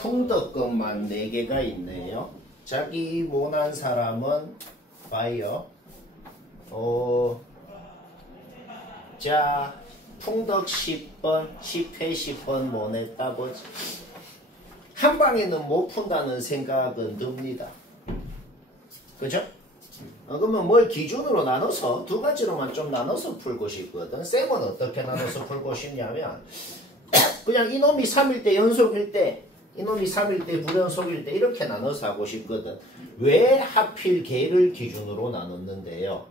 풍덕것만 4개가 있네요. 자기 모난 사람은 봐요. 자, 풍덕 10번, 10회 10번 뭐 냈다고 한 방에는 못 푼다는 생각은 듭니다. 그죠? 그러면 뭘 기준으로 나눠서 두 가지로만 좀 나눠서 풀고 싶거든. 쌤은 어떻게 나눠서 풀고 싶냐면 그냥 이놈이 3일 때 연속일 때 이놈이 3일 때 불연속일 때 이렇게 나눠서 하고 싶거든. 왜 하필 걔를 기준으로 나눴는데요.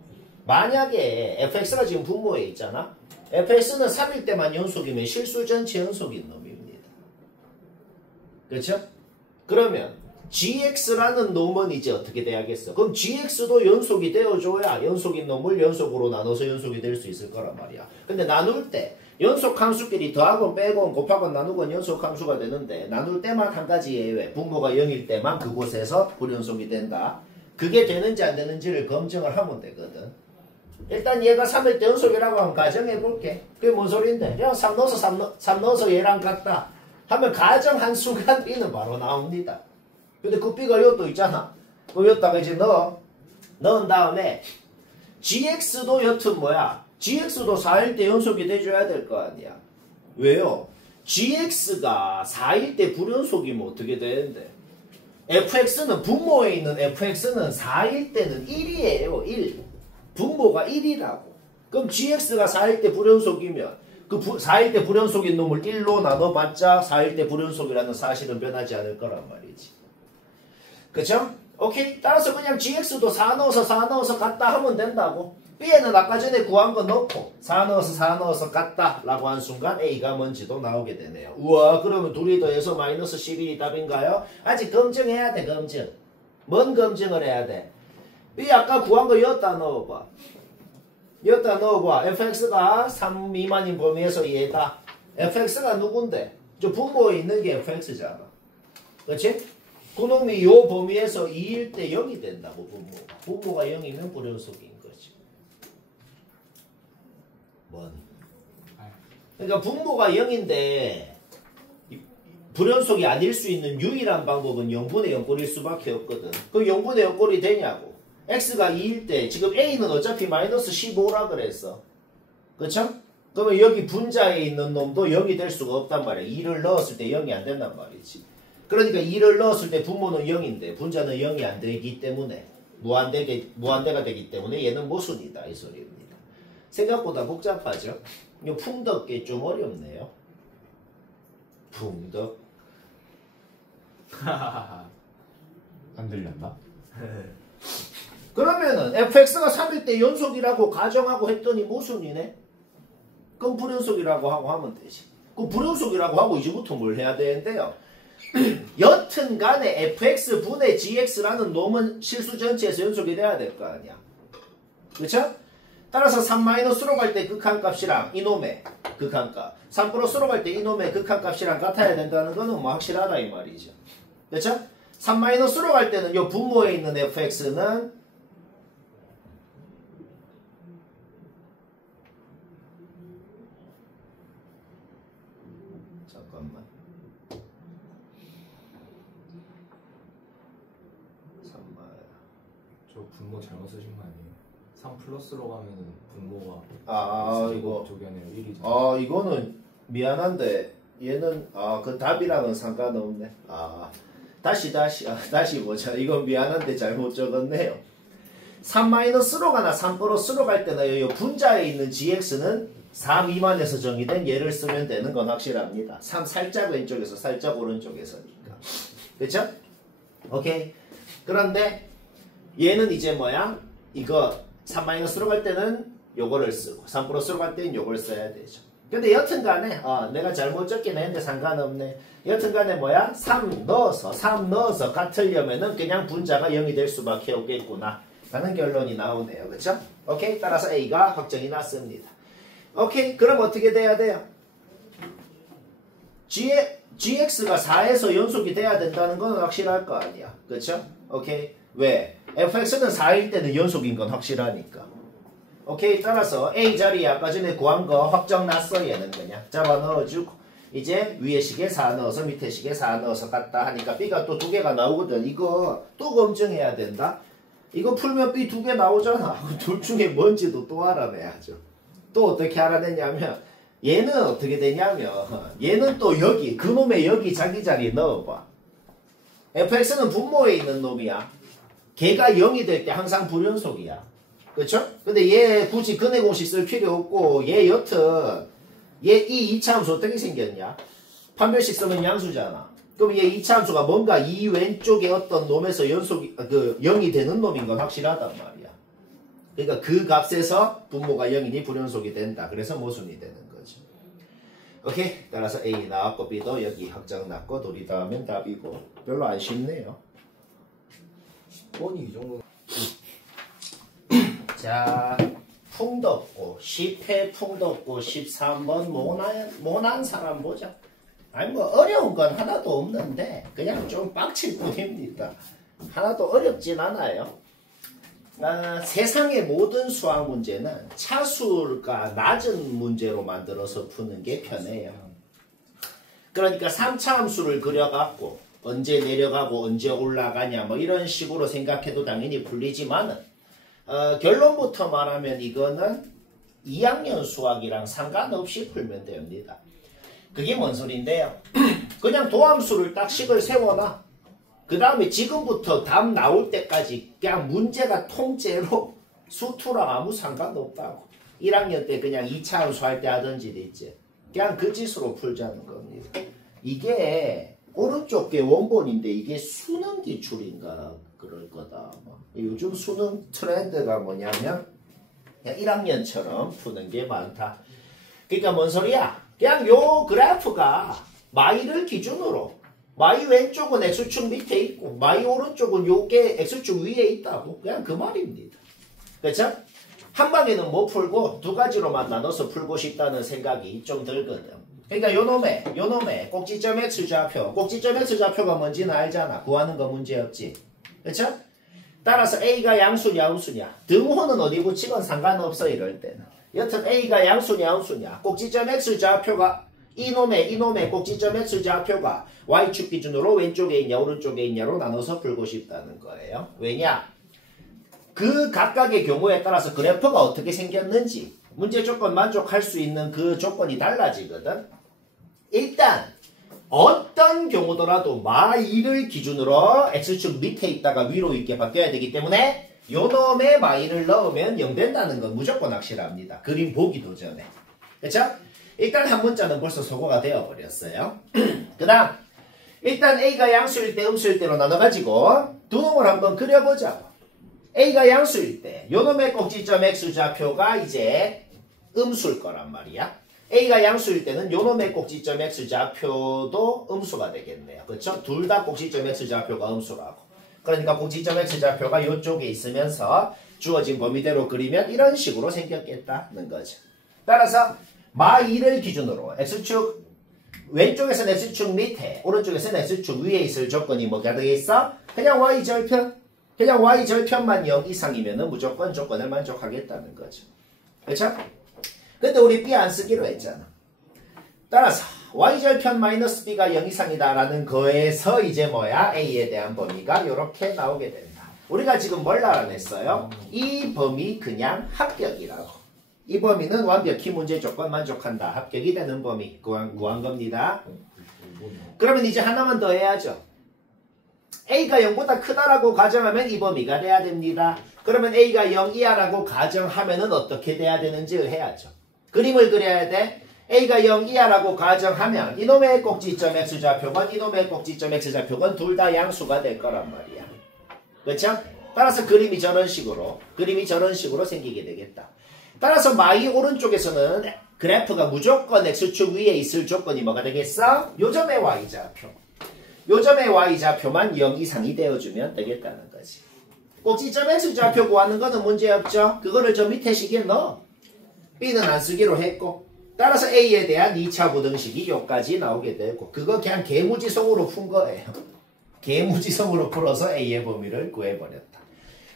만약에 fx가 지금 분모에 있잖아. fx는 3일 때만 연속이면 실수 전체 연속인 놈입니다. 그렇죠? 그러면 gx라는 놈은 이제 어떻게 돼야겠어? 그럼 gx도 연속이 되어줘야 연속인 놈을 연속으로 나눠서 연속이 될 수 있을 거란 말이야. 근데 나눌 때 연속 함수끼리 더하건 빼건 곱하건 나누건 연속 함수가 되는데 나눌 때만 한 가지 예외. 분모가 0일 때만 그곳에서 불연속이 된다. 그게 되는지 안 되는지를 검증을 하면 되거든. 일단 얘가 3일 때 연속이라고 하면 가정해볼게. 그게 뭔 소린데? 그냥 3 넣어서 얘랑 같다 하면 가정한 순간 B는 바로 나옵니다. 근데 그 B가 여기 또 있잖아. 그 여기다가 이제 넣은 다음에 GX도 여튼 뭐야? GX도 4일 때 연속이 돼줘야 될 거 아니야. 왜요? GX가 4일 때 불연속이면 어떻게 되는데? FX는 분모에 있는 FX는 4일 때는 1이에요. 1. 분모가 1이라고. 그럼 GX가 4일 때 불연속이면 그 4일 때 불연속인 놈을 1로 나눠봤자 4일 때 불연속이라는 사실은 변하지 않을 거란 말이지. 그쵸? 오케이? 따라서 그냥 GX도 4 넣어서 같다 하면 된다고. B에는 아까 전에 구한 거 넣고 4 넣어서 같다 라고 한 순간 A가 뭔지도 나오게 되네요. 우와, 그러면 둘이 더해서 마이너스 11이 답인가요? 아직 검증해야 돼. 검증. 뭔 검증을 해야 돼? B 아까 구한 거 여기다 넣어봐. fx가 3 미만인 범위에서 얘다. fx가 누군데? 저 분모에 있는 게 fx잖아. 그렇지? 그놈이 요 범위에서 2일 때 0이 된다고. 분모가 0이면 불연속인 거지. 그러니까 분모가 0인데 불연속이 아닐 수 있는 유일한 방법은 0분의 0꼴일 수밖에 없거든. 그럼 0분의 0꼴이 되냐고. x가 2일 때 지금 a는 어차피 마이너스 15라 그랬어. 그쵸? 그러면 여기 분자에 있는 놈도 0이 될 수가 없단 말이야. 2를 넣었을 때 0이 안 된단 말이지. 그러니까 2를 넣었을 때 분모는 0인데 분자는 0이 안 되기 때문에 무한대가 되기 때문에 얘는 모순이다 이 소리입니다. 생각보다 복잡하죠? 이 풍덕이 좀 어렵네요. 풍덕. 안 들렸나? 그러면은 fx가 3일 때 연속이라고 가정하고 했더니 모순이네? 그럼 불연속이라고 하고 하면 되지. 그럼 불연속이라고 하고 이제부터 뭘 해야 되는데요? 여튼 간에 fx 분의 gx라는 놈은 실수 전체에서 연속이 돼야 될 거 아니야. 그쵸? 따라서 3-로 갈 때 극한값이랑 이놈의 극한값 3 플러스로 갈 때 이놈의 극한값이랑 같아야 된다는 거는 뭐 확실하다 이 말이죠. 그쵸? 3-로 갈 때는 요 분모에 있는 fx는 잠깐만 저 분모 잘못 쓰신 거 아니에요? 3 플러스로 가면은 분모가 이거 저기 아니라 1이죠. 이거는 미안한데 얘는 그 답이랑은 상관없네. 다시 보자. 이건 미안한데 잘못 적었네요. 3-로 가나 3 플러스로 갈 때나 이 분자에 있는 gx는 4 미만에서 정의된 얘를 쓰면 되는 건 확실합니다. 3 살짝 왼쪽에서 살짝 오른쪽에서니까. 그쵸? 오케이. 그런데 얘는 이제 뭐야? 이거 3-로 갈 때는 요거를 쓰고 3 플러스로 갈 때는 요걸 써야 되죠. 근데 여튼간에 내가 잘못 적긴 했는데 상관없네. 여튼간에 뭐야? 3 넣어서 같으려면은 그냥 분자가 0이 될 수밖에 없겠구나 라는 결론이 나오네요. 그쵸? 오케이. 따라서 A가 확정이 났습니다. 오케이. 그럼 어떻게 돼야 돼요? GX가 4에서 연속이 돼야 된다는 건 확실할 거 아니야. 그쵸? 오케이. 왜? fx는 4일 때는 연속인 건 확실하니까. 오케이. 따라서 A 자리에 아까 전에 구한 거 확정 났어. 얘는 그냥 잡아 넣어주고 이제 위에 식에 4 넣어서 밑에 식에 4 넣어서 갔다 하니까 B가 또 2개가 나오거든. 이거 또 검증해야 된다. 이거 풀면 B 2개 나오잖아. 둘 중에 뭔지도 또 알아내야죠. 또 어떻게 알아내냐면 얘는 어떻게 되냐면 얘는 또 여기 그놈의 여기 자기 자리에 넣어봐. fx는 분모에 있는 놈이야. 걔가 0이 될 때 항상 불연속이야. 그쵸? 근데 얘 굳이 근해 공식 쓸 필요 없고 얘 여튼 얘 이 이차함수 어떻게 생겼냐? 판별식 쓰면 양수잖아. 그럼 얘 이차함수가 뭔가 이 왼쪽에 어떤 놈에서 연속이 0이 되는 놈인 건 확실하단 말이야. 그러니까 그 값에서 분모가 0이니 불연속이 된다. 그래서 모순이 되는 거지. 오케이. 따라서 A 나왔고 B도 여기 확정 났고 둘이 더하면 답이고. 별로 안 쉽네요. 10번이 이 정도. 자, 풍덥고 10회 풍덥고 13번 모난 사람 보자. 아니 뭐 어려운 건 하나도 없는데 그냥 좀 빡칠 뿐입니다. 하나도 어렵진 않아요. 세상의 모든 수학 문제는 차수가 낮은 문제로 만들어서 푸는 게 편해요. 그러니까 3차 함수를 그려갖고 언제 내려가고 언제 올라가냐 뭐 이런 식으로 생각해도 당연히 풀리지만은 결론부터 말하면 이거는 2학년 수학이랑 상관없이 풀면 됩니다. 그게 뭔 소린데요? 그냥 도함수를 딱 식을 세워놔. 그 다음에 지금부터 답 나올 때까지 그냥 문제가 통째로 수투랑 아무 상관없다고. 1학년 때 그냥 2차 함수 할 때 하던지 있지. 그냥 그 짓으로 풀자는 겁니다. 이게 오른쪽 게 원본인데 이게 수능 기출인가 그럴 거다. 요즘 수능 트렌드가 뭐냐면 그냥 1학년처럼 푸는 게 많다. 그러니까 뭔 소리야? 그냥 요 그래프가 마이를 기준으로 마이 왼쪽은 x축 밑에 있고 마이 오른쪽은 요게 x축 위에 있다고. 그냥 그 말입니다. 그렇죠? 한 방에는 못 풀고 두 가지로만 나눠서 풀고 싶다는 생각이 좀 들거든. 그러니까 요놈의 꼭지점 x좌표, 꼭지점 x좌표가 뭔지는 알잖아. 구하는 거 문제 없지. 그렇죠? 따라서 A가 양수냐 음수냐 등호는 어디 붙이건 상관없어 이럴 때는. 여튼 A가 양수냐 음수냐 꼭지점 x좌표가 이놈의 꼭지점 x좌표가 y축 기준으로 왼쪽에 있냐 오른쪽에 있냐로 나눠서 풀고 싶다는 거예요. 왜냐? 그 각각의 경우에 따라서 그래프가 어떻게 생겼는지 문제 조건 만족할 수 있는 그 조건이 달라지거든. 일단 어떤 경우더라도 마이를 기준으로 x축 밑에 있다가 위로 있게 바뀌어야 되기 때문에 요놈의 마이를 넣으면 0 된다는 건 무조건 확실합니다. 그림 보기도 전에. 그렇죠? 일단 한 문자는 벌써 소거가 되어버렸어요. 그 다음 일단 A가 양수일 때 음수일 때로 나눠가지고 두 놈을 한번 그려보자고. A가 양수일 때 요놈의 꼭지점 x좌표가 이제 음수일 거란 말이야. A가 양수일 때는 요놈의 꼭지점 x좌표도 음수가 되겠네요. 그렇죠? 둘 다 꼭지점 x좌표가 음수라고. 그러니까 꼭지점 x좌표가 이쪽에 있으면서 주어진 범위대로 그리면 이런 식으로 생겼겠다는 거죠. 따라서 마2를 기준으로 x축 왼쪽에서는 x축 밑에 오른쪽에서는 x축 위에 있을 조건이 뭐가 되겠어? 그냥 y절편. 그냥 y절편만 0 이상이면 무조건 조건을 만족하겠다는 거죠. 그렇죠? 근데 우리 B 안 쓰기로 했잖아. 따라서 y절편 마이너스 b가 0 이상이다 라는 거에서 이제 뭐야? A에 대한 범위가 이렇게 나오게 된다. 우리가 지금 뭘 알아냈어요? 이 범위 그냥 합격이라고. 이 범위는 완벽히 문제 조건 만족한다. 합격이 되는 범위 구한 겁니다. 그러면 이제 하나만 더 해야죠. A가 0보다 크다라고 가정하면 이 범위가 돼야 됩니다. 그러면 A가 0 이하라고 가정하면은 어떻게 돼야 되는지를 해야죠. 그림을 그려야 돼. A가 0 이하라고 가정하면 이놈의 꼭지점 x좌표건 이놈의 꼭지점 x좌표건 둘 다 양수가 될 거란 말이야. 그렇죠? 따라서 그림이 저런 식으로 생기게 되겠다. 따라서 마이 오른쪽에서는 그래프가 무조건 x축 위에 있을 조건이 뭐가 되겠어? 요점의 y좌표. 요점의 y좌표만 0 이상이 되어주면 되겠다는 거지. 꼭지점 x좌표 구하는 거는 문제없죠. 그거를 저 밑에 식에 넣어. B는 안 쓰기로 했고 따라서 A에 대한 2차 부등식이 여기까지 나오게 되고 그거 그냥 개무지성으로 푼 거예요. 개무지성으로 풀어서 A의 범위를 구해버렸다.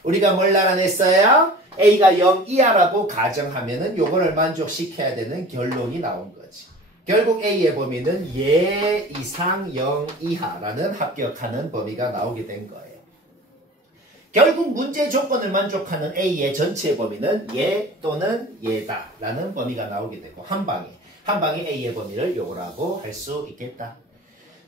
우리가 뭘 알아냈어요? A가 0 이하라고 가정하면은 요거를 만족시켜야 되는 결론이 나온 거지. 결국 A의 범위는 예 이상 0 이하라는 합격하는 범위가 나오게 된 거예요. 결국 문제 조건을 만족하는 A의 전체 범위는 예 또는 예다 라는 범위가 나오게 되고 한 방에 A의 범위를 요구라고 할 수 있겠다.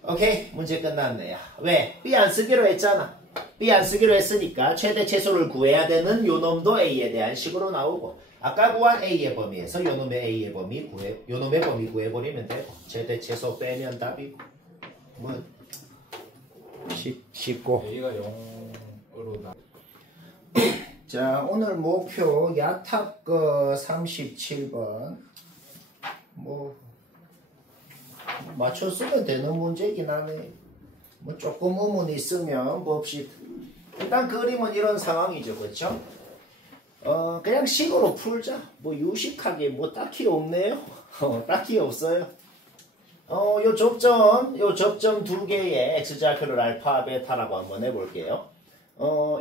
오케이, 문제 끝났네요. 왜? B 안 쓰기로 했잖아. B 안 쓰기로 했으니까 최대 최소를 구해야 되는 요 놈도 A에 대한 식으로 나오고 아까 구한 A의 범위에서 요 놈의 A의 범위 요 놈의 범위 구해버리면 되고 최대 최소 빼면 답이고 뭐 쉽고. A가 0으로 나. 자, 오늘 목표 야탑 거 37번 뭐 맞춰 쓰면 되는 문제긴 하네. 뭐 조금 의문 있으면 봅시다. 일단 그림은 이런 상황이죠, 그렇죠? 그냥 식으로 풀자. 뭐 유식하게 뭐 딱히 없네요. 딱히 없어요. 요 접점 두 개의 x좌표를 알파, 베타라고 한번 해볼게요.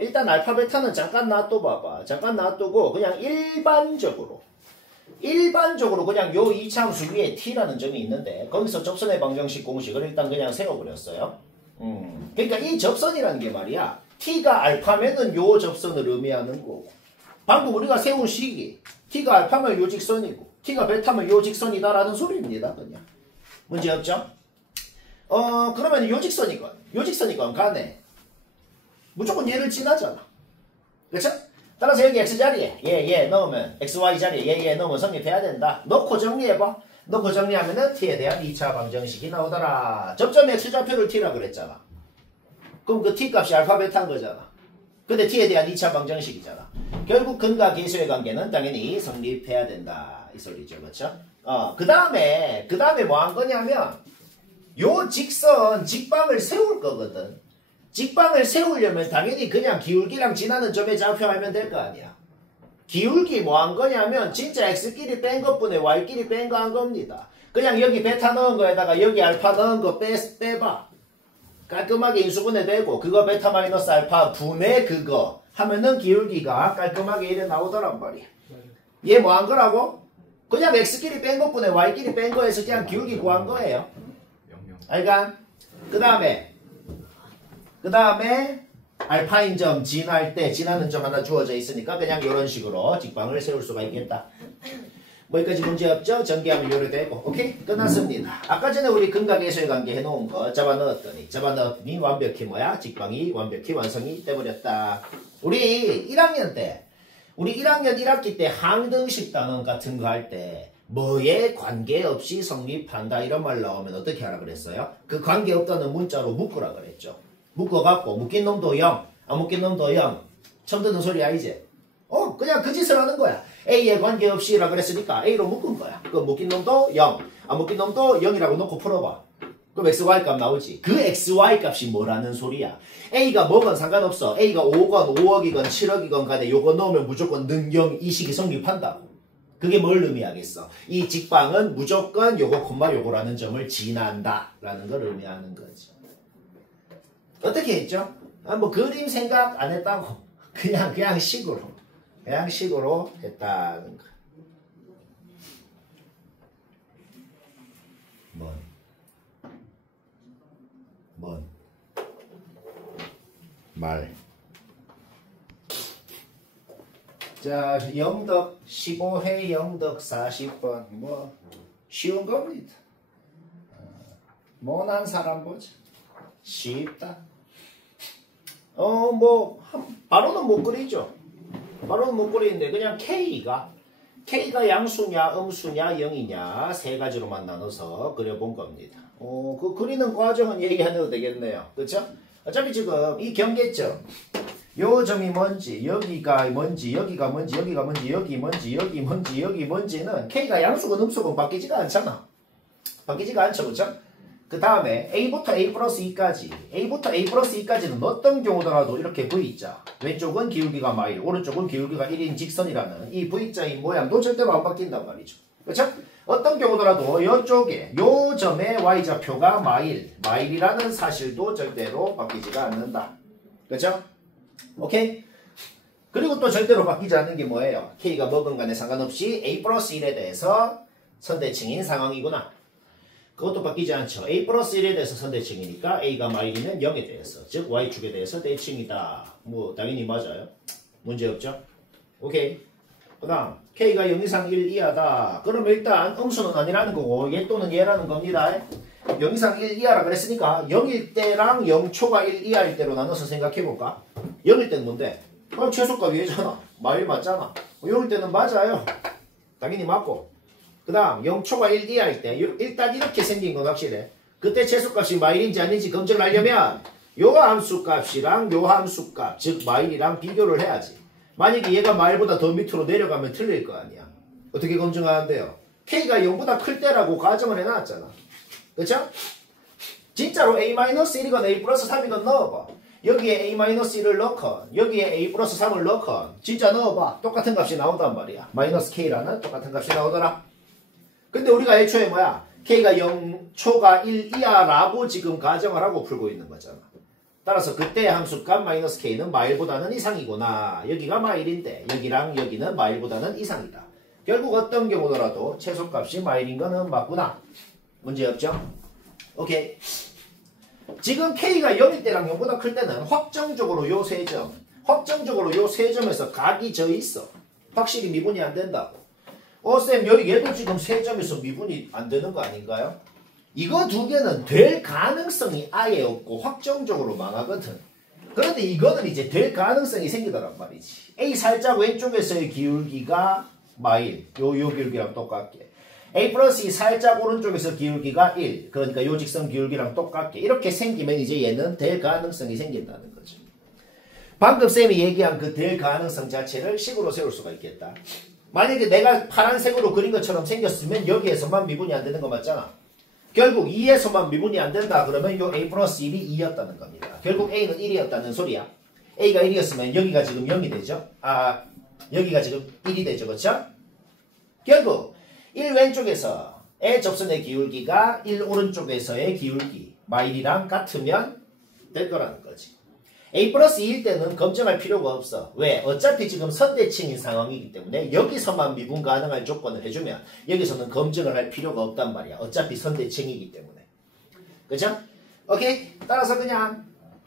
일단 알파, 베타는 잠깐 놔둬봐봐. 잠깐 놔두고 그냥 일반적으로 그냥 요 이차함수 위에 t라는 점이 있는데 거기서 접선의 방정식 공식을 일단 그냥 세워버렸어요. 그러니까 이 접선이라는 게 말이야. t가 알파면은 요 접선을 의미하는 거고 방금 우리가 세운 식이 t가 알파면 요 직선이고 t가 베타면 요 직선이다라는 소리입니다. 그냥 문제 없죠? 그러면 요 직선이건 간에 무조건 얘를 지나잖아. 그렇죠? 따라서 여기 x자리에 예 넣으면 xy 자리에 예 넣으면 성립해야 된다. 넣고 정리해봐. 넣고 정리하면은 t에 대한 2차 방정식이 나오더라. 접점 x좌표를 t라 그랬잖아. 그럼 그 t 값이 알파 베타인 거잖아. 근데 t에 대한 2차 방정식이잖아. 결국 근과 계수의 관계는 당연히 성립해야 된다. 이 소리죠. 그렇죠? 그 다음에 뭐 한 거냐면 요 직방을 세울 거거든. 직방을 세우려면 당연히 그냥 기울기랑 지나는 점에 좌표하면 될 거 아니야. 기울기 뭐 한 거냐면 진짜 x끼리 뺀 것분에 y끼리 뺀 거 한 겁니다. 그냥 여기 베타 넣은 거에다가 여기 알파 넣은 거 빼봐. 깔끔하게 인수분해 되고 그거 베타 마이너스 알파 분의 그거 하면은 기울기가 깔끔하게 이래 나오더란 말이야. 얘 뭐 한 거라고? 그냥 x끼리 뺀 것분에 y끼리 뺀 거에서 그냥 기울기 구한 거예요. 그러니까 그 다음에 알파인 점 지나는 점 하나 주어져 있으니까 그냥 이런 식으로 직방을 세울 수가 있겠다. 뭐 여기까지 문제 없죠? 전개하면 요래 되고. 오케이? 끝났습니다. 아까 전에 우리 근과 계수의 관계 해놓은 거 잡아 넣었더니 완벽히 뭐야? 직방이 완벽히 완성이 돼버렸다. 우리 1학년 1학기 때 항등식 단원 같은 거 할 때 뭐에 관계없이 성립한다 이런 말 나오면 어떻게 하라 그랬어요? 그 관계없다는 문자로 묶으라 그랬죠. 묶어갖고 묶인 놈도 0, 안 묶인 놈도 0. 처음 듣는 소리야 이제. 그냥 그 짓을 하는 거야. A에 관계없이라 그랬으니까 A로 묶은 거야. 그 묶인 놈도 0, 안 묶인 놈도 0이라고 놓고 풀어봐. 그럼 XY 값 나오지. 그 XY 값이 뭐라는 소리야. A가 뭐건 상관없어. A가 5건 5억이건 7억이건 간에 요거 넣으면 무조건 능경 이식이 성립한다고. 그게 뭘 의미하겠어? 이 직방은 무조건 요거 콤마 요거라는 점을 지난다 라는 걸 의미하는 거지. 어떻게 했죠? 뭐 그림 생각 안 했다고. 그냥 식으로 했다는 거. 말. 자, 영덕 15회 영덕 40번 뭐 쉬운 겁니다. 못난 사람 보자. 쉽다. 바로는 못 그리죠. 바로는 못 그리는데 그냥 K가 양수냐 음수냐 0이냐 세 가지로만 나눠서 그려본 겁니다. 그 그리는 과정은 얘기 안 해도 되겠네요. 그렇죠? 어차피 지금 이 경계점 요 점이 뭔지 여기가 뭔지 여기가 뭔지 여기가 뭔지 여기 뭔지 여기 뭔지 여기 뭔지는 K가 양수건 음수건 바뀌지가 않잖아. 바뀌지가 않죠. 그렇죠? 그 다음에 A부터 A 플러스 2까지는 어떤 경우더라도 이렇게 V자 왼쪽은 기울기가 마일 오른쪽은 기울기가 1인 직선이라는 이 V자인 모양도 절대로 안 바뀐단 말이죠. 그렇죠? 어떤 경우더라도 이쪽에 요 점의 Y좌표가 마일이라는 사실도 절대로 바뀌지가 않는다. 그렇죠? 오케이? 그리고 또 절대로 바뀌지 않는 게 뭐예요? K가 뭐건 간에 상관없이 A 플러스 1에 대해서 선대칭인 상황이구나. 그것도 바뀌지 않죠. a 플러스 1에 대해서 선대칭이니까 a가 마일이면 0에 대해서, 즉 y축에 대해서 대칭이다. 뭐 당연히 맞아요. 문제 없죠? 오케이. 그 다음 k가 0 이상 1 이하다. 그럼 일단 음수는 아니라는 거고 얘 또는 얘라는 겁니다. 0 이상 1 이하라 그랬으니까 0일 때랑 0초가 1 이하일 때로 나눠서 생각해볼까? 0일 때는 뭔데? 그럼 최소값 얘잖아. 마일 맞잖아. 0일 때는 맞아요. 당연히 맞고. 그 다음 0초가 1 이하일 때 일단 이렇게 생긴 건 확실해. 그때 최소값이 마일인지 아닌지 검증을 하려면 요 함수값이랑 요 함수값, 즉 마일이랑 비교를 해야지. 만약에 얘가 마일보다 더 밑으로 내려가면 틀릴 거 아니야. 어떻게 검증하는데요? k가 0보다 클 때라고 가정을 해놨잖아. 그쵸? 진짜로 a-1이건 a 플러스 3이건 넣어봐. 여기에 a-1을 넣건 여기에 a 플러스 3을 넣건 진짜 넣어봐. 똑같은 값이 나온단 말이야. 마이너스 k라는 똑같은 값이 나오더라. 근데 우리가 애초에 뭐야? k가 0초가 1 이하라고 지금 가정을 하고 풀고 있는 거잖아. 따라서 그때의 함수값 마이너스 k는 마일보다는 이상이구나. 여기가 마일인데 여기랑 여기는 마일보다는 이상이다. 결국 어떤 경우더라도 최소값이 마일인 거는 맞구나. 문제 없죠? 오케이. 지금 k가 0일 때랑 0보다 클 때는 확정적으로 요 세 점에서 각이 져 있어. 확실히 미분이 안 된다고. 쌤 얘도 지금 세 점에서 미분이 안 되는 거 아닌가요? 이거 두 개는 될 가능성이 아예 없고 확정적으로 망하거든. 그런데 이거는 이제 될 가능성이 생기더란 말이지. A 살짝 왼쪽에서의 기울기가 마일, 요 기울기랑 똑같게. A 플러스 2 살짝 오른쪽에서 기울기가 1. 그러니까 요 직선 기울기랑 똑같게. 이렇게 생기면 이제 얘는 될 가능성이 생긴다는 거죠. 방금 쌤이 얘기한 그 될 가능성 자체를 식으로 세울 수가 있겠다. 만약에 내가 파란색으로 그린 것처럼 생겼으면 여기에서만 미분이 안 되는 거 맞잖아. 결국 2에서만 미분이 안 된다 그러면 요 a 플러스 1이 2였다는 겁니다. 결국 a는 1이었다는 소리야. a가 1이었으면 여기가 지금 0이 되죠. 여기가 지금 1이 되죠. 그렇죠? 결국 1 왼쪽에서의 접선의 기울기가 1 오른쪽에서의 기울기 마일이랑 같으면 될 거라는 거지. a 플러스 2일 때는 검증할 필요가 없어. 왜? 어차피 지금 선대칭인 상황이기 때문에 여기서만 미분 가능할 조건을 해주면 여기서는 검증을 할 필요가 없단 말이야. 어차피 선대칭이기 때문에. 그죠? 오케이? 따라서 그냥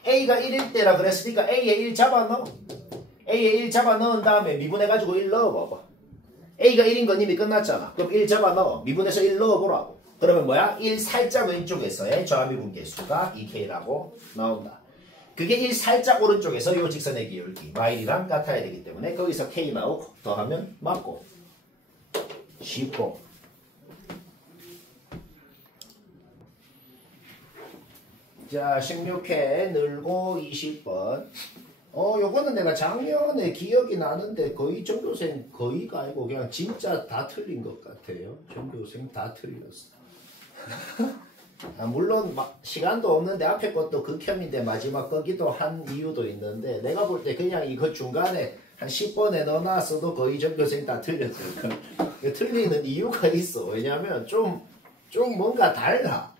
a가 1일 때라 그랬으니까 a에 1 잡아넣어. a에 1 잡아넣은 다음에 미분해가지고 1 넣어봐봐. a가 1인 건 이미 끝났잖아. 그럼 1 잡아넣어. 미분해서 1 넣어보라고. 그러면 뭐야? 1 살짝 왼쪽에서의 저하미분 계수가 2k라고 나온다. 그게 1 살짝 오른쪽에서 요 직선의 기울기 마일이랑 같아야 되기 때문에 거기서 k 나오고 더하면 맞고. 쉽고. 자 16회 늘고 20번. 요거는 내가 작년에 기억이 나는데 거의 전교생 거의가 아니고 그냥 진짜 다 틀린 것 같아요. 전교생 다 틀렸어. 물론 시간도 없는데 앞에 것도 극혐인데 마지막 거기도 한 이유도 있는데 내가 볼 때 그냥 이거 중간에 한 10번에 넣어놨어도 거의 전교생 다 틀렸어요. 틀리는 이유가 있어. 왜냐면 좀 뭔가 달라.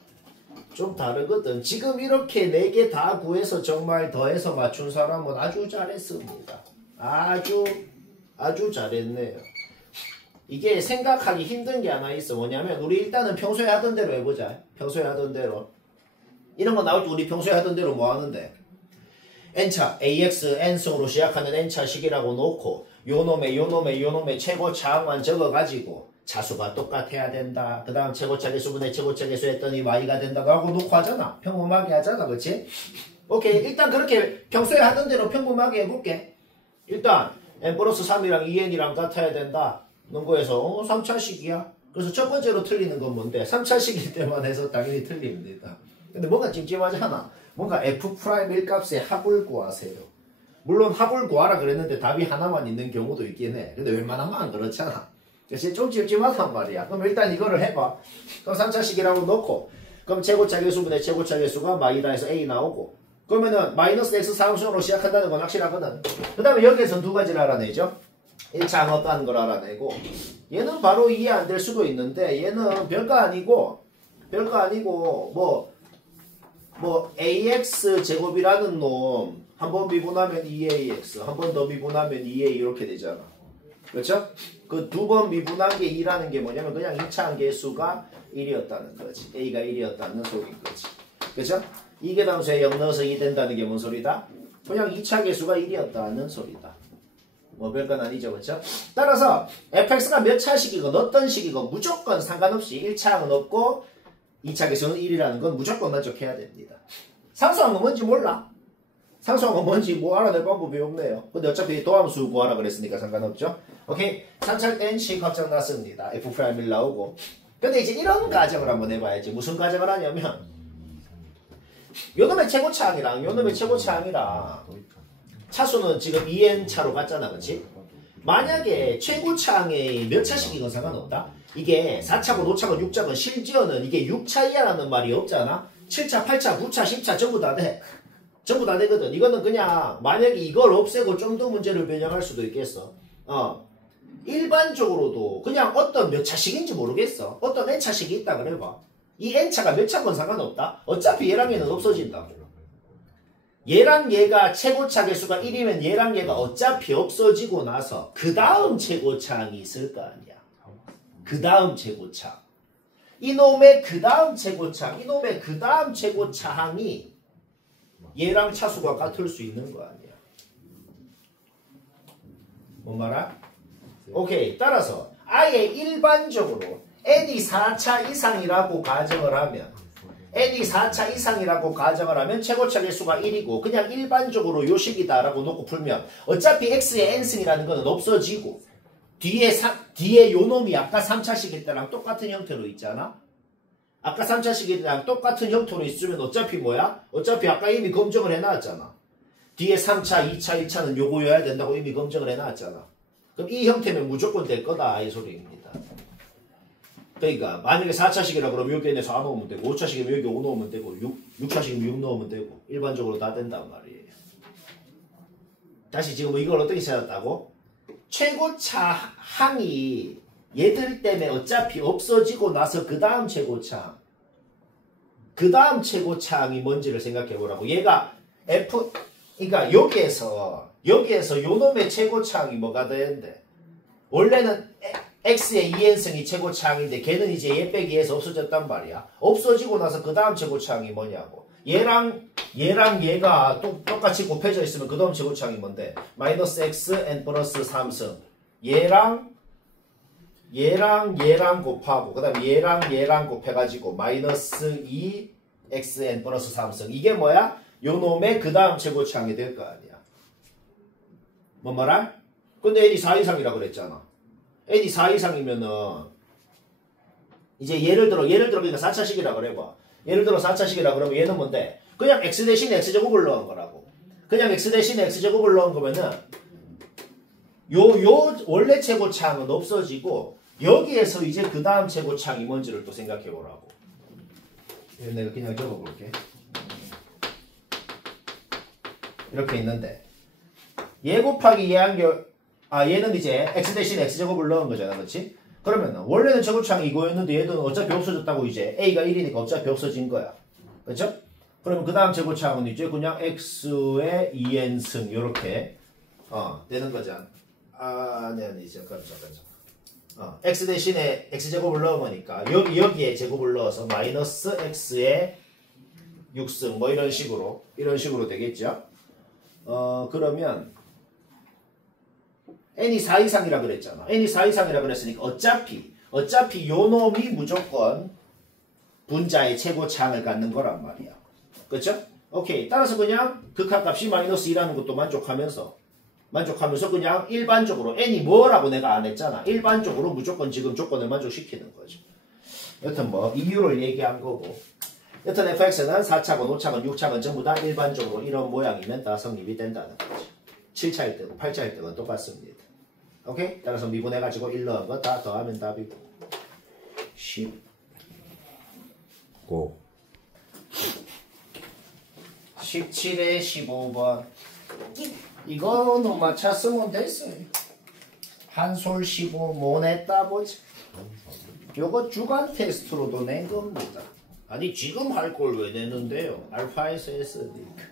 좀 다르거든. 지금 이렇게 4개 다 구해서 정말 더해서 맞춘 사람은 아주 잘했습니다. 아주 잘했네요. 이게 생각하기 힘든 게 하나 있어. 뭐냐면 우리 일단은 평소에 하던 대로 해보자. 평소에 하던 대로. 이런 거 나올 때 우리 평소에 하던 대로 뭐 하는데? n차, ax, n승으로 시작하는 n차식이라고 놓고 요 놈의 최고차항만 적어가지고 차수가 똑같아야 된다. 그 다음 최고차 계수분의 최고차 계수 했더니 y가 된다고 하고 놓고 하잖아. 평범하게 하잖아. 그렇지? 오케이. 일단 그렇게 평소에 하던 대로 평범하게 해볼게. 일단 n 플러스 3이랑 2n이랑 같아야 된다. 논거에서 3차식이야. 그래서 첫 번째로 틀리는 건 뭔데? 3차식일 때만 해서 당연히 틀립니다. 근데 뭔가 찜찜하잖아. 뭔가 f'1 값의 합을 구하세요. 물론 합을 구하라 그랬는데 답이 하나만 있는 경우도 있긴 해. 근데 웬만하면 안 그렇잖아. 그래서 좀 찜찜하단 말이야. 그럼 일단 이거를 해봐. 그럼 3차식이라고 놓고 그럼 최고차 계수분의 최고차 계수가 마이다 해서 a 나오고 그러면은 마이너스 x 상수로 시작한다는 건 확실하거든. 그 다음에 여기에서 두 가지를 알아내죠. 1차 없다는 걸 알아내고 얘는 바로 이해 안 될 수도 있는데 얘는 별거 아니고 뭐 ax 제곱이라는 놈 한 번 미분하면 2ax 한 번 더 미분하면 2a 이렇게 되잖아. 그렇죠? 그 두 번 미분한 게 2라는 게 뭐냐면 그냥 2차 함계수가 1이었다는 거지. A가 1이었다는 소리인 거지. 그죠? 이계담수에 0 넣어서 2 된다는 게 뭔 소리다? 그냥 2차 계수가 1이었다는 소리다. 뭐 별건 아니죠. 그렇죠? 따라서 fx가 몇 차식이건 어떤 식이건 무조건 상관없이 1차항은 없고 2차 계수는 1이라는 건 무조건 만족해야 됩니다. 상수한 건 뭔지 몰라. 상수한 건 뭔지 뭐 알아낼 방법이 없네요. 근데 어차피 도함수 구하라 그랬으니까 상관없죠. 오케이. 3차 땐 C 확정 났습니다. F'1 나오고. 근데 이제 이런 가정을 한번 해봐야지. 무슨 가정을 하냐면 요놈의 최고차항이랑 요놈의 최고차항이랑 차수는 지금 2n 차로 갔잖아. 그치? 만약에 최고차항이 몇 차씩이건 상관없다. 이게 4차고 5차고 6차건 심지어는 이게 6차 이하라는 말이 없잖아. 7차, 8차, 9차, 10차 전부 다 돼. 전부 다 되거든. 이거는 그냥 만약에 이걸 없애고 좀 더 문제를 변형할 수도 있겠어. 일반적으로도 그냥 어떤 몇 차씩인지 모르겠어. 어떤 n차씩이 있다 그래봐. 이 n차가 몇 차건 상관없다. 어차피 얘랑 얘는 없어진다고. 얘랑 얘가 최고차 개수가 1이면 얘랑 얘가 어차피 없어지고 나서 그 다음 최고차항이 있을 거 아니야. 그 다음 최고차항. 이놈의 그 다음 최고차항, 이놈의 그 다음 최고차항이 얘랑 차수가 같을 수 있는 거 아니야. 뭔 말아? 오케이. 따라서 아예 일반적으로 n이 4차 이상이라고 가정을 하면 n이 4차 이상이라고 가정을 하면 최고차 개수가 1이고 그냥 일반적으로 요식이다라고 놓고 풀면 어차피 x의 n승이라는 거는 없어지고 뒤에 요놈이 아까 3차식일 때랑 똑같은 형태로 있잖아. 아까 3차식일 때랑 똑같은 형태로 있으면 어차피 뭐야? 어차피 아까 이미 검증을 해놨잖아. 뒤에 3차, 2차, 1차는 요거여야 된다고 이미 검증을 해놨잖아. 그럼 이 형태는 무조건 될 거다 이 소리입니다. 그러니까 만약에 4차식이라 그러면 여기 n에서 4 넣으면 되고 5차식이면 여기 5 넣으면 되고 6차식이면 6 넣으면 되고 일반적으로 다 된단 말이에요. 다시 지금 이걸 어떻게 찾았다고? 최고차 항이 얘들 때문에 어차피 없어지고 나서 그 다음 최고차항 그 다음 최고차항이 뭔지를 생각해 보라고. 얘가 그러니까 여기에서 요놈의 최고차항이 뭐가 되는데 원래는 x의 2n승이 최고차항인데 걔는 이제 얘 빼기 해서 없어졌단 말이야. 없어지고 나서 그 다음 최고차항이 뭐냐고. 얘랑 얘가 똑같이 곱해져 있으면 그 다음 최고차항이 뭔데? 마이너스 x n 플러스 3승. 얘랑 곱하고 그 다음에 얘랑 곱해가지고 마이너스 2 x n 플러스 3승. 이게 뭐야? 요놈의 그 다음 최고차항이 될 거 아니야. 뭔 말아? 근데 n이 4 이상이라 그랬잖아. n이 4 이상이면은 이제 예를 들어 그러니까 4차식이라 그래봐. 예를 들어 4차식이라 그러면 얘는 뭔데? 그냥 x 대신에 x제곱을 넣은 거라고. 그냥 x 대신에 x제곱을 넣은 거면은 요 원래 최고차항은 없어지고 여기에서 이제 그 다음 최고차항이 뭔지를 또 생각해 보라고. 내가 그냥 적어볼게. 이렇게 있는데 얘 곱하기 얘는 이제 x 대신에 x제곱을 넣은 거잖아. 그렇지? 그러면 원래는 최고차항이 이거였는데 얘는 어차피 없어졌다고 이제 a가 1이니까 어차피 없어진 거야. 그렇죠? 그러면 그 다음 최고차항은 이제 그냥 x의 2n승 요렇게 되는 거잖아. 네, 이제 잠깐. x 대신에 x제곱을 넣은 거니까 여기에 제곱을 넣어서 마이너스 x의 6승 뭐 이런 식으로 되겠죠. 그러면 n이 4 이상이라 그랬잖아. n이 4 이상이라 그랬으니까 어차피 요 놈이 무조건 분자의 최고차항을 갖는 거란 말이야. 그렇죠? 오케이. 따라서 그냥 극한값이 마이너스 2라는 것도 만족하면서 그냥 일반적으로 n이 뭐라고 내가 안 했잖아. 일반적으로 무조건 지금 조건을 만족시키는 거죠. 여튼 뭐 이유를 얘기한 거고. 여튼 fx는 4차건 5차건 6차건 전부 다 일반적으로 이런 모양이면 다 성립이 된다는 거죠. 7차일 때고 8차일 때는 똑같습니다. 오케이? 따라서 미분해가지고 1 넣은 거 다 더하면 답이고 15 17에 15번 이거 놈만 찾으면 됐어요. 한솔 15 뭐 냈다 보자. 요거 주간 테스트로도 낸 겁니다. 아니 지금 할 걸 왜 내는데요? 알파에서 했으니까.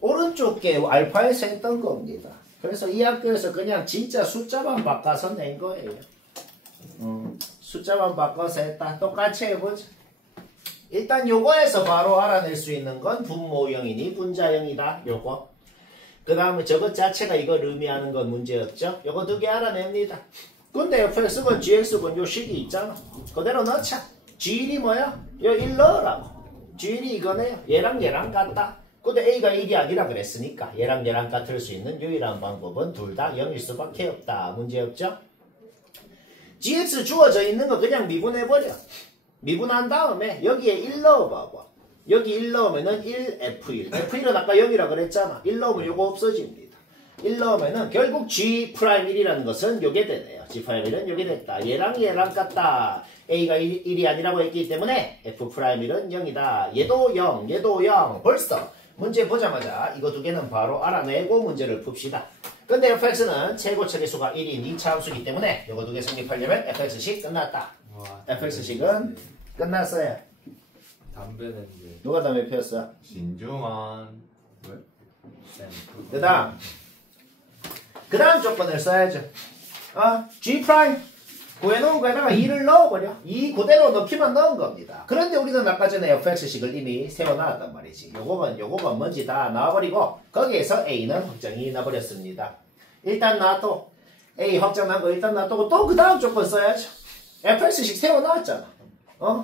오른쪽 게 알파에서 했던 겁니다. 그래서 이 학교에서 그냥 진짜 숫자만 바꿔서 낸 거예요. 숫자만 바꿔서 했다. 똑같이 해보자. 일단 요거에서 바로 알아낼 수 있는 건 분모형이니 분자형이다. 요거. 그 다음에 저것 자체가 이걸 의미하는 건 문제였죠. 요거 두 개 알아냅니다. 근데 fx건 gx건 요 식이 있잖아. 그대로 넣자. g1이 뭐야? 요 1 넣으라고. g1이 이거네요. 얘랑 같다. 근데 a가 1이 아니라 그랬으니까 얘랑 같을 수 있는 유일한 방법은 둘 다 0일 수밖에 없다. 문제없죠? gx 주어져 있는 거 그냥 미분해버려. 미분한 다음에 여기에 1 넣어봐봐. 여기 1 넣으면은 1F1. F1은 아까 0이라 그랬잖아. 1 넣으면 요거 없어집니다. 1 넣으면은 결국 G'1이라는 것은 요게 되네요. G'1은 요게 됐다. 얘랑 같다. A가 1이 아니라고 했기 때문에 F'1은 0이다. 얘도 0, 얘도 0. 벌써 문제 보자마자 이거 두 개는 바로 알아내고 문제를 풉시다. 근데 fx는 최고 처리수가 1인 2차 함수이기 때문에 이거 두 개 성립하려면 fx식 끝났다. 와, fx식은 끝났어요. 담배는 이제 누가 담배 피웠어? 신중한 왜? 그 다음 조건을 써야죠. G' 구해놓은 거에다가 2를 넣어버려. 2 그대로 넣기만 넣은 겁니다. 그런데 우리는 아까 전에 fx식을 이미 세워놨단 말이지. 요거건 뭔지 다 나와버리고 거기에서 a는 확정이 나버렸습니다. 일단 놔둬. a 확정 난 거 일단 놔두고 또 그 다음 조건 써야죠. fx식 세워놨잖아.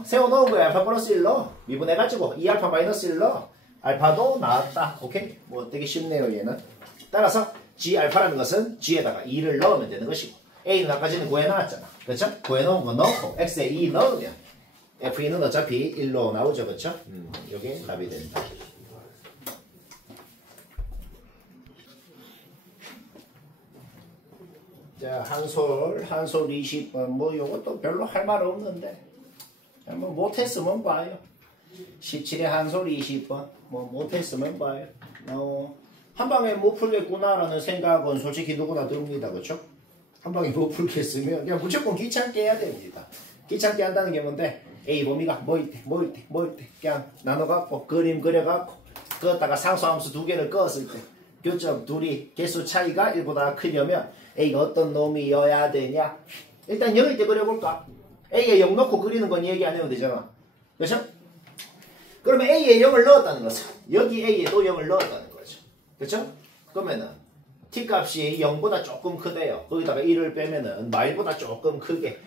세워놓은 거야. 알파 플러스 1 넣어. 미분해가지고 2알파 마이너스 1 넣어. 알파도 나왔다. 오케이? 뭐 되게 쉽네요 얘는. 따라서 g 알파라는 것은 g에다가 2를 넣으면 되는 것이고 a는 아까 전에 구해놨잖아. 그렇죠? 구해놓은 거 넣고 x에 2 넣으면 f2는 어차피 1로 나오죠. 그렇죠? 요게 답이 된다. 자, 한솔 20번 뭐 요것도 별로 할 말 없는데 뭐 못했으면 봐요. 17에 한솔 20번 뭐 못했으면 봐요. 한 방에 못 풀겠구나라는 생각은 솔직히 누구나 듭니다. 그렇죠? 한 방에 못 풀겠으면 그냥 무조건 귀찮게 해야 됩니다. 귀찮게 한다는 게 뭔데? A 범위가 뭐 있대 그냥 나눠갖고 그림 그려갖고 그었다가 상수함수 두 개를 그었을 때 교점 둘이 개수 차이가 1보다 크려면 A가 어떤 놈이어야 되냐? 일단 0일 때 그려볼까? A에 0 넣고 그리는 건 얘기 안 해도 되잖아. 그렇죠? 그러면 A에 0을 넣었다는 것은 여기 A에도 0을 넣었다는 거죠. 그렇죠? 그러면은 T값이 0보다 조금 크대요. 거기다가 1을 빼면은 마일보다 조금 크게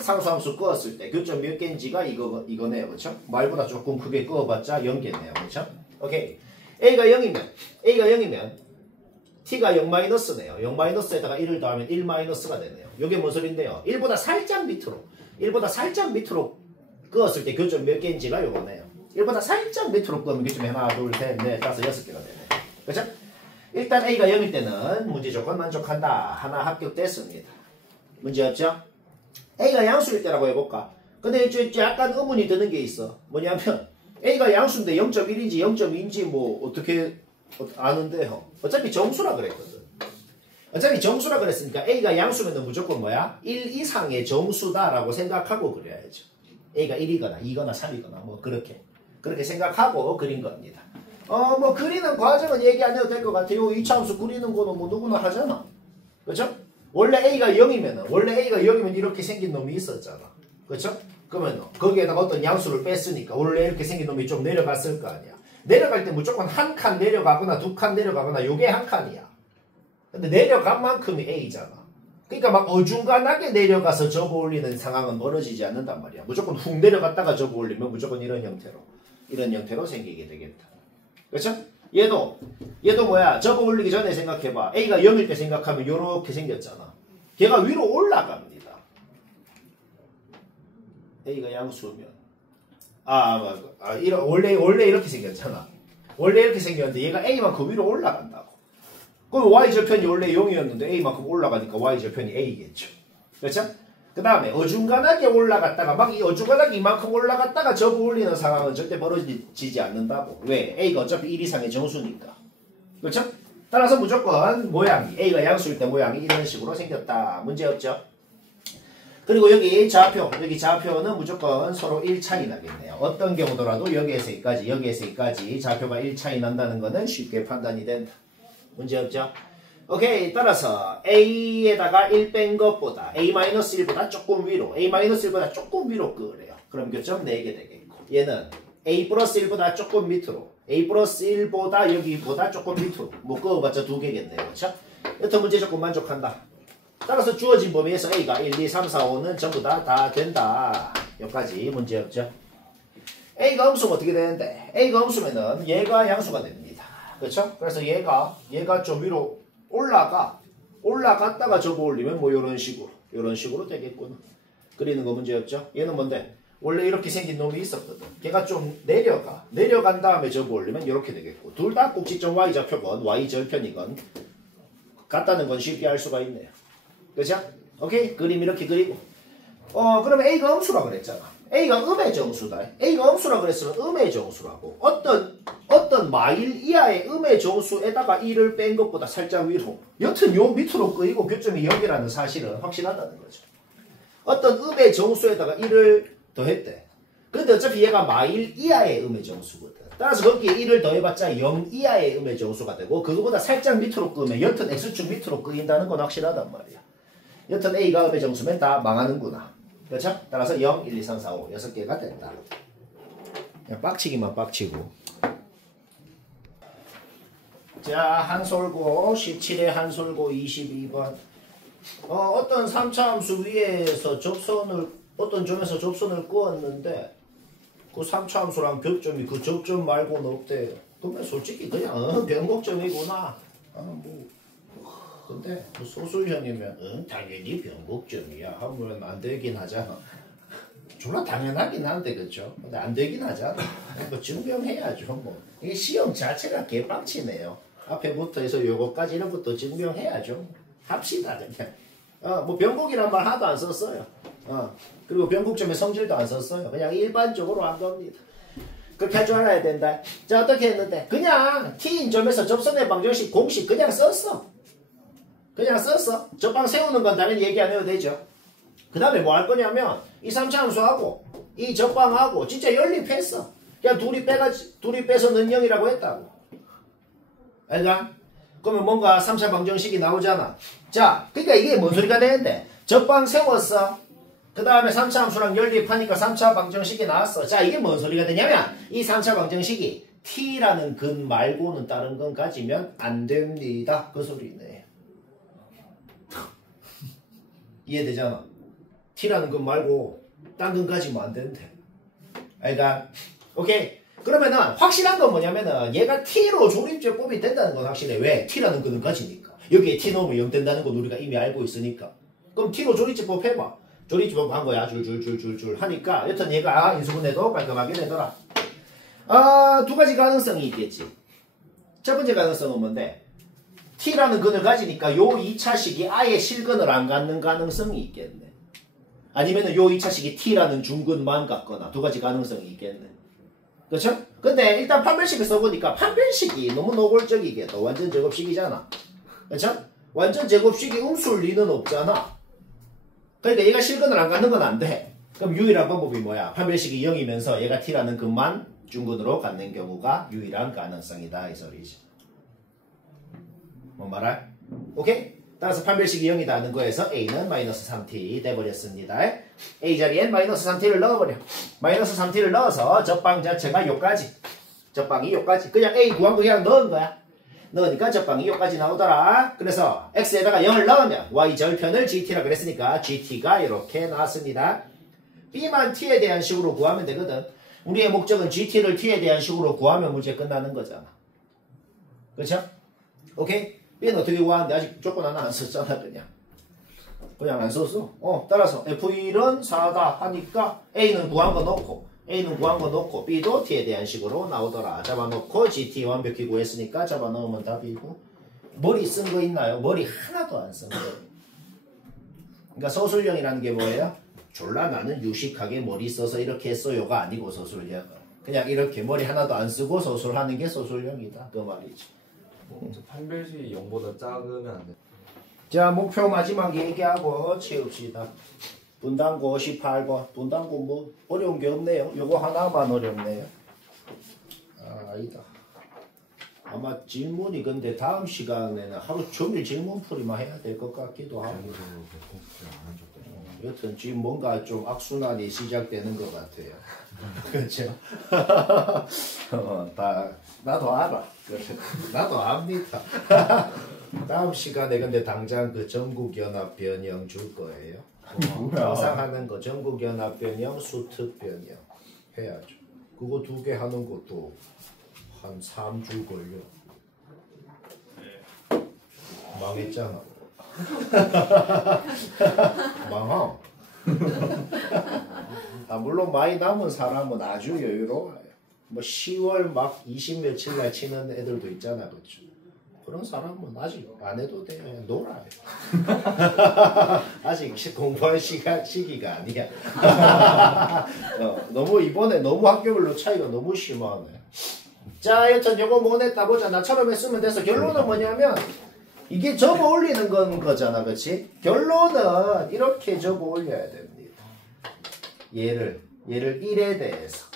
상수함수 끄었을 때 교점 몇 개인지가 이거네요. 그렇죠? 마일보다 조금 크게 끄어봤자 0개네요. 그렇죠? 오케이. A가 0이면 T가 0-네요. 0-에다가 1을 더하면 1-가 되네요. 이게 뭔 소린데요? 1보다 살짝 밑으로 끄었을 때 교점 몇 개인지가 요거네요. 1보다 살짝 밑으로 끄면 교점이 하나, 둘, 셋, 넷, 다섯, 6개가 되네요. 그렇죠? 일단 A가 0일 때는 문제 조건 만족한다. 하나 합격됐습니다. 문제 없죠? A가 양수일 때라고 해볼까? 근데 약간 의문이 드는 게 있어. 뭐냐면 A가 양수인데 0.1인지 0.2인지 뭐 어떻게 아는데요? 어차피 정수라 그랬거든. 어차피 정수라 그랬으니까 A가 양수면 무조건 뭐야? 1 이상의 정수다라고 생각하고 그려야죠. A가 1이거나 2거나 3이거나 뭐 그렇게 생각하고 그린 겁니다. 뭐 그리는 과정은 얘기 안 해도 될 것 같아요. 2차 함수 그리는 거는 뭐 누구나 하잖아. 그렇죠? 원래 A가 0이면 이렇게 생긴 놈이 있었잖아. 그렇죠? 그러면 거기에다가 어떤 양수를 뺐으니까 원래 이렇게 생긴 놈이 좀 내려갔을 거 아니야. 내려갈 때 무조건 한 칸 내려가거나 두 칸 내려가거나 요게 한 칸이야. 근데 내려간 만큼이 A잖아. 그러니까 막 어중간하게 내려가서 접어 올리는 상황은 벌어지지 않는단 말이야. 무조건 훅 내려갔다가 접어 올리면 무조건 이런 형태로 생기게 되겠다. 그렇죠? 얘도 뭐야? 접어 올리기 전에 생각해봐. A가 0일 때 생각하면 요렇게 생겼잖아. 걔가 위로 올라갑니다. A가 양수면 원래 이렇게 생겼잖아. 원래 이렇게 생겼는데 얘가 A만큼 위로 올라간다고. 그럼 Y절편이 원래 0이었는데 A만큼 올라가니까 Y절편이 A겠죠. 그렇죠? 그 다음에 어중간하게 올라갔다가 막 어중간하게 이만큼 올라갔다가 접어 올리는 상황은 절대 벌어지지 않는다고. 왜? A가 어차피 1 이상의 정수니까. 그렇죠? 따라서 무조건 모양이 A가 양수일 때 모양이 이런 식으로 생겼다. 문제없죠? 그리고 여기 좌표는 무조건 서로 1 차이 나겠네요. 어떤 경우더라도 여기에서 여기까지 좌표가 1 차이 난다는 것은 쉽게 판단이 된다. 문제 없죠? 오케이. 따라서 A에다가 1 뺀 것보다 A-1보다 조금 위로 A-1보다 조금 위로 끄래요. 그럼 교점 4개 되겠고 얘는 A 플러스 1보다 조금 밑으로 A 플러스 1보다 여기보다 조금 밑으로 뭐 그어봤자 2개겠네요. 그렇죠? 여튼 문제 조건 만족한다. 따라서 주어진 범위에서 A가 1, 2, 3, 4, 5는 전부 다 된다. 여기까지 문제 없죠? A가 음수면 어떻게 되는데? A가 음수면은 얘가 양수가 됩니다. 그렇죠? 그래서 얘가 좀 위로 올라갔다가 접어 올리면 뭐 이런 식으로 되겠구나. 그리는 거 문제 없죠? 얘는 뭔데? 원래 이렇게 생긴 놈이 있었거든. 걔가 좀 내려간 다음에 접어 올리면 이렇게 되겠고 둘 다 꼭지점 y좌표건 y절편이건 같다는 건 쉽게 알 수가 있네요. 그죠? 오케이? 그림 이렇게 그리고 그러면 A가 음수라 그랬잖아. A가 음의 정수다. A가 음수라 그랬으면 음의 정수라고. 어떤 마일 이하의 음의 정수에다가 1을 뺀 것보다 살짝 위로. 여튼 요 밑으로 끄이고 교점이 0이라는 사실은 확실하다는 거죠. 어떤 음의 정수에다가 1을 더했대. 근데 어차피 얘가 마일 이하의 음의 정수거든. 따라서 거기에 1을 더해봤자 0 이하의 음의 정수가 되고 그거보다 살짝 밑으로 끄면 여튼 X축 밑으로 끄인다는 건 확실하단 말이야. 여튼 A가 음의 정수면 다 망하는구나. 그렇죠? 따라서 0, 1, 2, 3, 4, 5 6개가 된다. 그냥 빡치기만 빡치고. 자, 한솔고 17에 한솔고 22번. 어떤 3차 함수 위에서 어떤 점에서 접선을 그었는데 그 3차 함수랑 교점이 그 접점 말고는 없대요. 그러면 솔직히 그냥 변곡점이구나. 근데 소수형이면 당연히 변곡점이야 하면 안 되긴 하잖아. 졸라 당연하긴 한데 그쵸? 근데 안 되긴 하잖아. 뭐 증명해야죠 뭐. 이게 시험 자체가 개빡치네요. 앞에부터 해서 요거까지 이런 것도 증명해야죠. 합시다 그냥. 뭐 변곡이란 말 하나도 안 썼어요. 그리고 변곡점의 성질도 안 썼어요. 그냥 일반적으로 한 겁니다. 그렇게 할 줄 알아야 된다. 자, 어떻게 했는데? 그냥 T인 점에서 접선의 방정식 공식 그냥 썼어. 접방 세우는 건 당연히 얘기 안 해도 되죠. 그 다음에 뭐 할 거냐면 이 3차 함수하고 이 접방하고 진짜 연립했어. 그냥 둘이 빼서 는 0이라고 했다고. 알가? 그러면 뭔가 3차 방정식이 나오잖아. 자, 그러니까 이게 뭔 소리가 되는데? 접방 세웠어. 그 다음에 3차 함수랑 연립하니까 3차 방정식이 나왔어. 자, 이게 뭔 소리가 되냐면 이 3차 방정식이 T라는 근 말고는 다른 건 가지면 안 됩니다. 그 소리네. 이해되잖아. T라는 건 말고 딴 건 가지면 안 된대. 알가? 오케이. 그러면은 확실한 건 뭐냐면은 얘가 T로 조립제법이 된다는 건 확실해. 왜? T라는 거는 가지니까. 여기에 T 넣으면 0 된다는 건 우리가 이미 알고 있으니까. 그럼 T로 조립제법 해봐. 조립제법 한 거야. 줄 하니까 여튼 얘가 인수분해도 깔끔하게 되더라. 두 가지 가능성이 있겠지. 첫 번째 가능성은 뭔데? T라는 근을 가지니까 요 2차식이 아예 실근을 안 갖는 가능성이 있겠네. 아니면은 요 2차식이 T라는 중근만 갖거나 두 가지 가능성이 있겠네. 그렇죠? 근데 일단 판별식을 써보니까 판별식이 너무 노골적이게 완전 제곱식이잖아. 그렇죠? 완전 제곱식이 음수일 리는 없잖아. 그러니까 얘가 실근을 안 갖는 건 안 돼. 그럼 유일한 방법이 뭐야? 판별식이 0이면서 얘가 T라는 근만 중근으로 갖는 경우가 유일한 가능성이다 이 소리지. 뭔 말할? 오케이? 따라서 판별식이 0이다 하는 거에서 A는 마이너스 3t 돼버렸습니다. A 자리엔 마이너스 3t를 넣어버려. 마이너스 3t를 넣어서 접방 자체가 요까지. 접방이 요까지. 그냥 A 구한 거 그냥 넣은 거야. 넣으니까 접방이 요까지 나오더라. 그래서 X에다가 0을 넣으면 Y 절편을 GT라 그랬으니까 GT가 이렇게 나왔습니다. B만 T에 대한 식으로 구하면 되거든. 우리의 목적은 GT를 T에 대한 식으로 구하면 문제 끝나는 거잖아. 그렇죠? 오케이? B는 어떻게 구하는데 아직 조건 하나 안 썼잖아. 그냥 안 썼어. 따라서 F1은 4다 하니까 A는 구한 거 넣고 B도 T에 대한 식으로 나오더라. 잡아놓고 GT 완벽히 구했으니까 잡아넣으면 답이고. 머리 쓴 거 있나요? 머리 하나도 안 쓴 거. 그러니까 서술형이라는 게 뭐예요? 졸라 나는 유식하게 머리 써서 이렇게 했어요가 아니고 서술형. 그냥 이렇게 머리 하나도 안 쓰고 서술하는 게 서술형이다. 그 말이지. 판별식이 0보다 작으면 안 돼. 자, 목표 마지막 얘기하고 채웁시다. 분당고 18번. 분당고 뭐 어려운 게 없네요. 요거 하나만 어렵네요. 아니다. 아마 질문이 근데 다음 시간에는 하루 종일 질문풀이만 해야 될 것 같기도 하고. 여튼 지금 뭔가 좀 악순환이 시작되는 것 같아요. 그렇죠? 나도 알아. 나도 압니다. 다음 시간에 근데 당장 그 전국연합 변형 줄 거예요. 항상 하는 거 전국연합 변형, 수특 변형 해야죠. 그거 2개 하는 것도 한 3주 걸려. 망했잖아. 망함. 물론 많이 남은 사람은 아주 여유로워요. 뭐 10월 막 20 며칠 날 치는 애들도 있잖아, 그렇죠? 그런 사람은 아직 안 해도 돼. 그냥 놀아요. 아직 공부할 시기가 아니야. 너무 이번에 너무 학교별로 차이가 너무 심하네. 자, 여튼 요거 뭐 냈다 보자. 나처럼 했으면 돼서 결론은 뭐냐면 이게 적어 올리는 건 거잖아, 그렇지? 결론은 이렇게 적어 올려야 됩니다. 얘를 1에 대해서.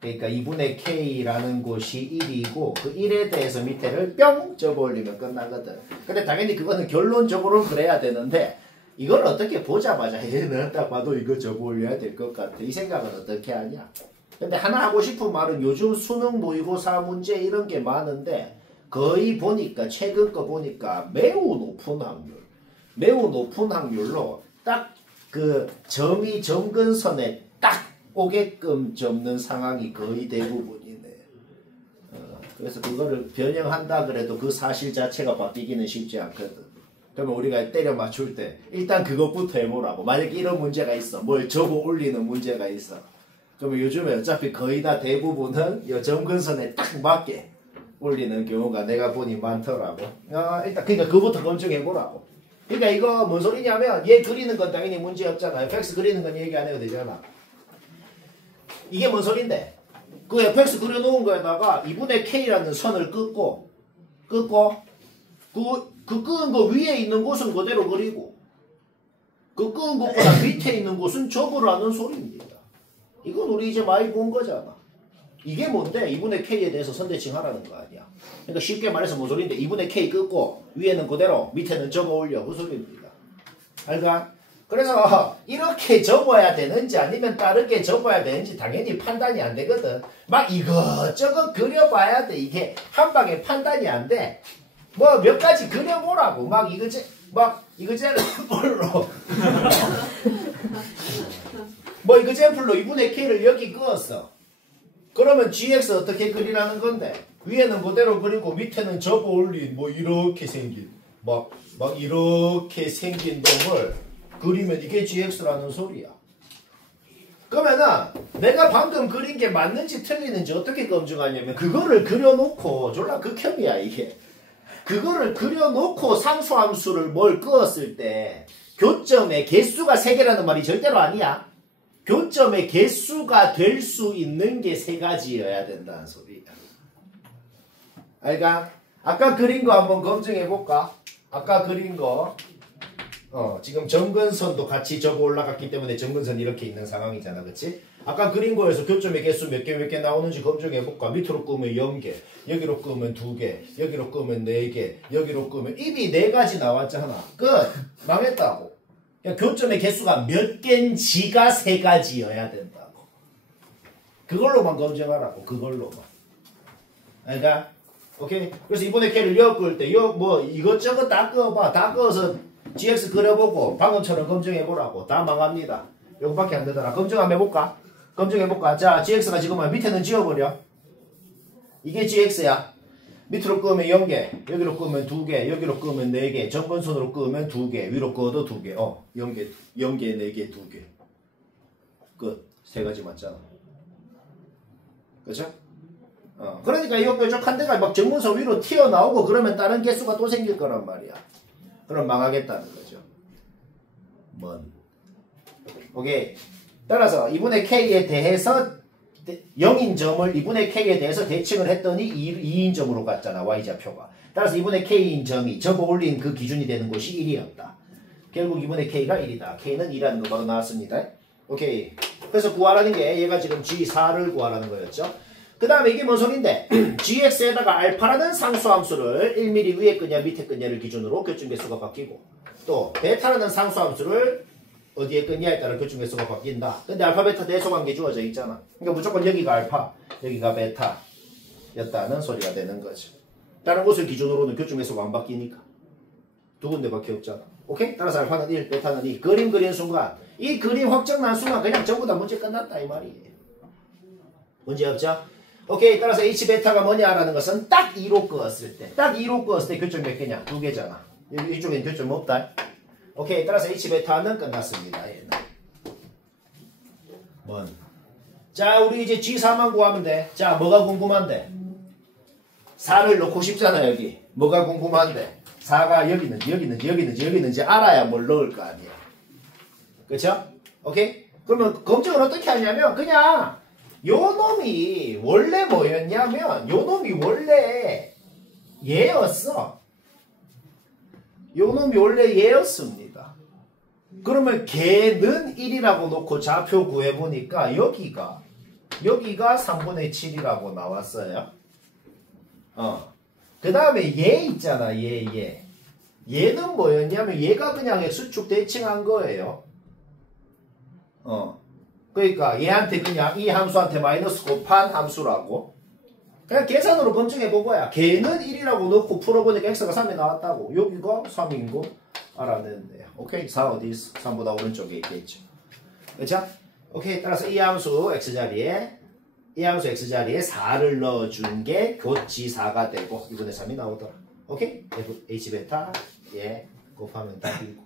그러니까 2분의 K라는 곳이 1이고 그 1에 대해서 밑에를 뿅 적어 올리면 끝나거든. 근데 당연히 그거는 결론적으로는 그래야 되는데 이걸 어떻게 보자마자 얘는 딱 봐도 이거 적어 올려야 될 것 같아. 이 생각은 어떻게 하냐? 근데 하나 하고 싶은 말은 요즘 수능 모의고사 문제 이런 게 많은데 거의 보니까 최근 거 보니까 매우 높은 확률로 딱 그 점이 점근선에 딱 오게끔 접는 상황이 거의 대부분이네. 그래서 그거를 변형한다 그래도 그 사실 자체가 바뀌기는 쉽지 않거든. 그러면 우리가 때려 맞출 때 일단 그것부터 해보라고. 만약에 이런 문제가 있어. 뭘 적어 올리는 문제가 있어. 그러면 요즘에 어차피 거의 다 대부분은 이 점근선에 딱 맞게 올리는 경우가 내가 보니 많더라고. 일단 그러니까 그거부터 검증해보라고. 그러니까 이거 뭔 소리냐면 얘 그리는 건 당연히 문제 없잖아. fx 그리는 건 얘기 안 해도 되잖아. 이게 뭔 소린데? 그 fx 그려놓은 거에다가 2분의 k라는 선을 긋고 그 끄은 거 위에 있는 곳은 그대로 그리고 그 끄은 것보다 밑에 있는 곳은 접으라는 소리입니다. 이건 우리 이제 많이 본 거잖아. 이게 뭔데? 2분의 k에 대해서 선대칭 하라는 거 아니야. 그러니까 쉽게 말해서 뭔 소리인데 2분의 k 끄고 위에는 그대로 밑에는 접어 올려. 그 소리입니다. 알까? 그래서 이렇게 접어야 되는지 아니면 다르게 접어야 되는지 당연히 판단이 안 되거든. 막 이것저것 그려봐야 돼. 이게 한 방에 판단이 안 돼. 뭐 몇 가지 그려보라고. 막 이거제로 뭐 이거제플로 2분의 k를 여기 그었어. 그러면 gx 어떻게 그리라는 건데? 위에는 그대로 그리고 밑에는 접어 올린 뭐 이렇게 생긴 막 이렇게 생긴 놈을 그리면 이게 gx라는 소리야. 그러면은 내가 방금 그린 게 맞는지 틀리는지 어떻게 검증하냐면 그거를 그려놓고 졸라 극혐이야 이게. 그거를 그려놓고 상수함수를 뭘 그었을 때 교점의 개수가 3개라는 말이 절대로 아니야. 교점의 개수가 될 수 있는 게 3가지여야 된다는 소리야. 알까? 아까 그린 거 한번 검증해볼까? 아까 그린 거 지금 점근선도 같이 접어 올라갔기 때문에 점근선이 이렇게 있는 상황이잖아. 그치? 아까 그린 거에서 교점의 개수 몇 개 나오는지 검증해볼까? 밑으로 끄면 0개, 여기로 끄면 2개, 여기로 끄면 4개, 여기로 끄면 입이 4가지 나왔잖아. 끝! 망했다고. 그러니까 교점의 개수가 몇 개인지가 3가지여야 된다고. 그걸로만 검증하라고. 그걸로만. 그러니까 오케이? 그래서 이번에 K를 엮을 때 뭐 이것저것 다 그어봐. 다 그어서 GX 그려보고 방금처럼 검증해보라고. 다 망합니다. 요거밖에 안 되더라. 검증 한번 해볼까? 검증해볼까? 자, GX가 지금 밑에는 지워버려. 이게 GX야. 밑으로 끄면 0개, 여기로 끄면 2개, 여기로 끄면 4개, 점근선으로 끄면 2개, 위로 꺼도 2개. 0개, 4개, 2개. 끝. 3가지 맞잖아. 그쵸? 그러니까 이 뾰족한 데가 막 정문선 위로 튀어나오고 그러면 다른 개수가 또 생길 거란 말이야. 그럼 망하겠다는 거죠. 오케이. 따라서 2분의 k에 대해서 0인 점을 2분의 k에 대해서 대칭을 했더니 2인 점으로 갔잖아. y좌표가. 따라서 2분의 k인 점이 접어 올린 그 기준이 되는 곳이 1이었다. 결국 2분의 k가 1이다. k는 2라는 거 바로 나왔습니다. 오케이. 그래서 구하라는 게 얘가 지금 G4를 구하라는 거였죠. 그 다음에 이게 뭔 소린데? gx에다가 알파라는 상수함수를 1mm 위에 끄냐 밑에 끄냐를 기준으로 교점계수가 바뀌고 또 베타라는 상수함수를 어디에 끄냐에 따라 교점계수가 바뀐다. 근데 알파 베타 대소관계 주어져 있잖아. 그러니까 무조건 여기가 알파 여기가 베타였다는 소리가 되는 거죠. 다른 곳을 기준으로는 교점계수가 안 바뀌니까 두 군데밖에 없잖아. 오케이? 따라서 알파는 1, 베타는 2. 그림 그린 순간 이 그림 확정 난 순간 그냥 전부 다 문제 끝났다 이 말이에요. 문제 없죠? 오케이. 따라서 H베타가 뭐냐라는 것은 딱 2로 끄었을 때. 딱 2로 끄었을 때 교점 몇 개냐? 2개잖아. 이쪽엔 교점 없다. 오케이. 따라서 H베타는 끝났습니다. 얘는. 뭔? 자, 우리 이제 G4만 구하면 돼. 자, 뭐가 궁금한데? 4를 넣고 싶잖아, 여기. 뭐가 궁금한데? 4가 여기 있는지 알아야 뭘 넣을 거 아니야. 그쵸? 오케이? 그러면 검증을 어떻게 하냐면 그냥 요 놈이 원래 뭐였냐면 요 놈이 원래 얘였어. 요 놈이 원래 얘였습니다. 그러면 걔는 1이라고 놓고 좌표 구해보니까 여기가 3분의 7이라고 나왔어요. 그 다음에 얘 있잖아. 얘는 뭐였냐면 얘가 그냥 x축 대칭한 거예요. 그러니까 얘한테 그냥 이 함수한테 마이너스 곱한 함수라고. 그냥 계산으로 검증해 본 거야. 걔는 1이라고 넣고 풀어보니까 x가 3이 나왔다고. 여기가 3인 거 알아냈네요. 오케이. 4 어디 있어? 3보다 오른쪽에 있겠죠. 그렇죠? 오케이. 따라서 이 함수 x자리에 4를 넣어준 게 교지4가 되고 2분의 3이 나오더라. 오케이? h베타 얘 곱하면 답이고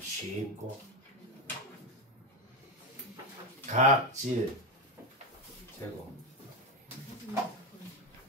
쉽고 각질 제거